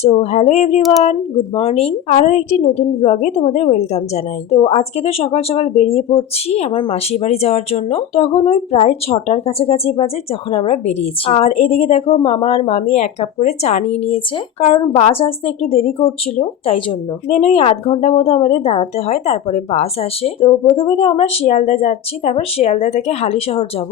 So hello everyone, good morning. আরো একটি নতুন ব্লগে তোমাদের ওয়েলকাম জানাই। তো আজকে তো সকাল সকাল বেরিয়ে পড়ছি আমার মাসির বাড়ি যাওয়ার জন্য। তখন ওই প্রায় 6টার কাছাকাছি বাজে যখন আমরা বেরিয়েছি। আর এদিকে দেখো মামা আর মামি 1 কাপ করে চা নিয়ে নিয়েছে, কারণ বাস আসতে একটু দেরি করছিল তাই জন্য। দেন ওই আধ ঘন্টার মতো আমাদের দাঁড়াতে হয়, তারপরে বাস আসে। তো প্রথমে তো আমরা শিয়ালদা যাচ্ছি, তারপর শিয়ালদা থেকে হালিশহর যাব।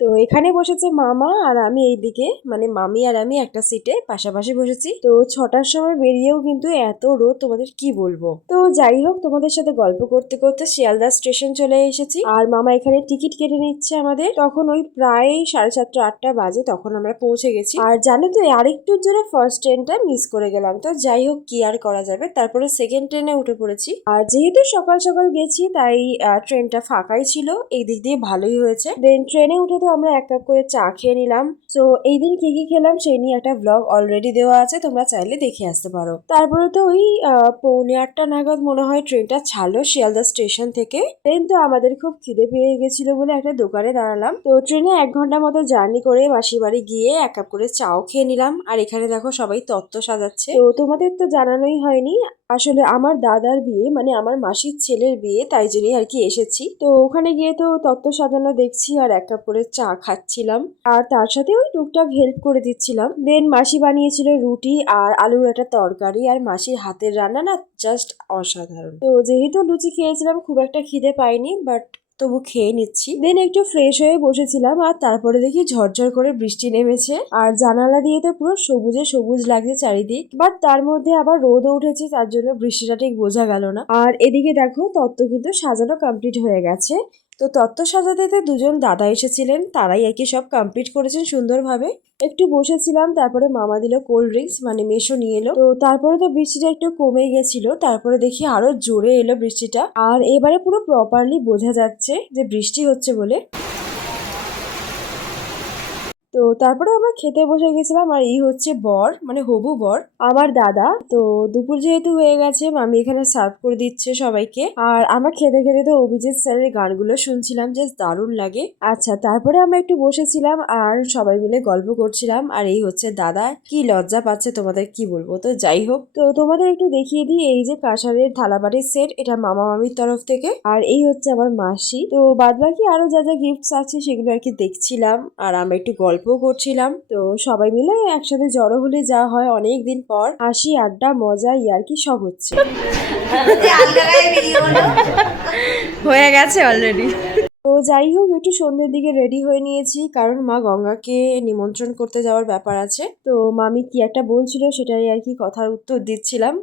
তো এখানে বসেছে মামা আর আমি এইদিকে, মানে মামি আর আমি একটা সিটে পাশাপাশি বসেছি। তো 6টার সময় বেরিয়েও কিন্তু এত রোদ, তোমাদের কি বলবো। তো যাই হোক, তোমাদের সাথে গল্প করতে করতে শিয়ালদা স্টেশন চলে এসেছি। আর মামা এখানে টিকিট কেটে নিচ্ছে আমাদের। তখন ওই প্রায় 7:30 8টা বাজে, তখন আমরা পৌঁছে গেছি। আর জানো তো, আরেকটুর জন্য ফার্স্ট ট্রেনটা মিস করে গেলাম। তো যাই হোক, কি আর করা যাবে, তারপরে সেকেন্ড ট্রেনে উঠে পড়েছি। আর যেহেতু সকাল সকাল গেছি তাই ট্রেনটা ফাঁকাই ছিল, এই দিক দিয়ে ভালোই হয়েছে। দেন ট্রেনে উঠে তো আমরা 1 কাপ করে চা খেয়ে নিলাম। তো এই দিন কি কি খেলাম সেই নিয়ে একটা ব্লগ অলরেডি দেওয়া আছে, তোমরা চাইলে দেখে আসতে পারো। তারপরে তো ওই 7:45 নাগাদ মনে হয় ট্রেনটা ছাড়লো শিয়ালদা স্টেশন থেকে। দেন তো আমাদের খুব খিদে পেয়ে গেছিল বলে একটা দোকানে দাঁড়ালাম। তো ট্রেনে 1 ঘন্টা মতো জার্নি করে মাসির বাড়ি গিয়ে 1 কাপ করে চাও খেয়ে নিলাম। আর এখানে দেখো সবাই তত্ত্ব সাজাচ্ছে। তো তোমাদের তো জানানোই হয়নি, আসলে আমার দাদার বিয়ে, মানে আমার মাসির ছেলের বিয়ে, তাই জন্যই আর কি এসেছি। তো ওখানে গিয়ে তো তত্ত্ব সাজানো দেখছি আর 1 কাপ করে চা খাচ্ছিলাম। আর তার সাথে ওই টুকটাক হেল্প করে দিচ্ছিলাম। দেন মাসি বানিয়েছিল রুটি আর আলুর একটা তরকারি, আর মাসির হাতের রান্না না জাস্ট অসাধারণ। তো যেহেতু লুচি খেয়েছিলাম, খুব একটা খিদে পাইনি, বাট তবু খেয়ে নিচ্ছি। দেন একটু ফ্রেশ হয়ে বসেছিলাম, আর তারপরে দেখি ঝরঝর করে বৃষ্টি নেমেছে। আর জানালা দিয়ে তো পুরো সবুজে সবুজ লাগছে চারিদিক, বাট তার মধ্যে আবার রোদও উঠেছে, তার জন্য বৃষ্টিটা ঠিক বোঝা গেল না। আর এদিকে দেখো তত্ত্ব কিন্তু সাজানো কমপ্লিট হয়ে গেছে। তো তত্ত্ব সাজাতে দুজন দাদা এসেছিলেন, তারাই আর কি সব কমপ্লিট করেছেন সুন্দরভাবে। একটু বসেছিলাম, তারপরে মামা দিল কোল্ড ড্রিঙ্কস, মানে মেশো নিয়ে এলো। তো তারপরে তো বৃষ্টিটা একটু কমে গেছিল, তারপরে দেখি আরো জোরে এলো বৃষ্টিটা। আর এবারে পুরো প্রপারলি বোঝা যাচ্ছে যে বৃষ্টি হচ্ছে বলে। তো তারপরে আমরা খেতে বসে গেছিলাম, আর এই হচ্ছে বর, মানে হবু বর, আমার দাদা। তো দুপুর যেহেতু হয়ে গেছে, মামি এখানে সার্ভ করে দিচ্ছে সবাইকে। আর আমরা খেতে খেতে তো অভিজিৎ স্যারের গানগুলো শুনছিলাম, জাস্ট দারুণ লাগে। আচ্ছা, তারপরে আমরা একটু বসেছিলাম আর সবাই মিলে গল্প করছিলাম। আর এই হচ্ছে দাদা, কি লজ্জা পাচ্ছে তোমাদের কি বলবো। তো যাই হোক, তো তোমাদের একটু দেখিয়ে দিই, এই যে কাঁসারের থালাবাটির সেট, এটা মামা মামির তরফ থেকে। আর এই হচ্ছে আমার মাসি। তো বাদ বাকি আরো যা যা গিফটস আছে সেগুলো আর কি দেখছিলাম, আর আমরা একটু গল্প করছিলাম। তো সবাই মিলে একসাথে জড়ো হলে যা হয়, অনেক দিন পর হাসি আড্ডা মজা ইয়ার্কি সব হচ্ছে। হয়ে গেছে অলরেডি। তো যাই হোক, একটু সন্ধ্যের দিকে রেডি হয়ে নিয়েছি, কারণ মা গঙ্গাকে নিমন্ত্রণ করতে যাওয়ার ব্যাপার আছে। তো মামি কি একটা বলছিল, সেটাই আর কি কথার উত্তর দিচ্ছিলাম।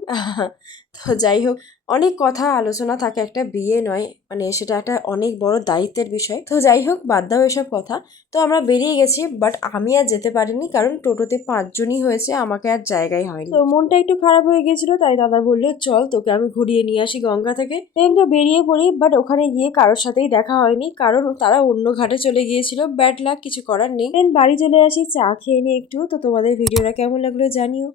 তো যাই হোক, অনেক কথা আলোচনা থাকে, একটা বিয়ে নয়, মানে সেটা একটা অনেক বড় দায়িত্বের বিষয়। তো যাই হোক, বাদ দাও এসব কথা। তো আমরা বেরিয়ে গেছি, বাট আমি আর যেতে পারিনি, কারণ টোটোতে 5জনই হয়েছে, আমাকে আর জায়গায় হয়নি। তো মনটা একটু খারাপ হয়ে গেছিল, তাই দাদা বললো চল তোকে আমি ঘুরিয়ে নিয়ে আসি গঙ্গা থেকে। দেন তো বেরিয়ে পড়ি, বাট ওখানে গিয়ে কারোর সাথেই দেখা হয়নি, কারণ তারা অন্য ঘাটে চলে গিয়েছিল। ব্যাড লাক, কিছু করার নেই। দেন বাড়ি চলে আসি, চা খেয়ে নিই একটু। তো তোমাদের ভিডিওটা কেমন লাগলো জানিও।